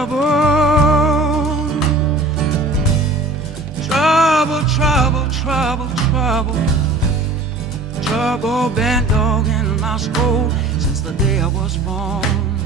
Trouble, trouble, trouble, trouble, trouble been dog in my soul since the day I was born.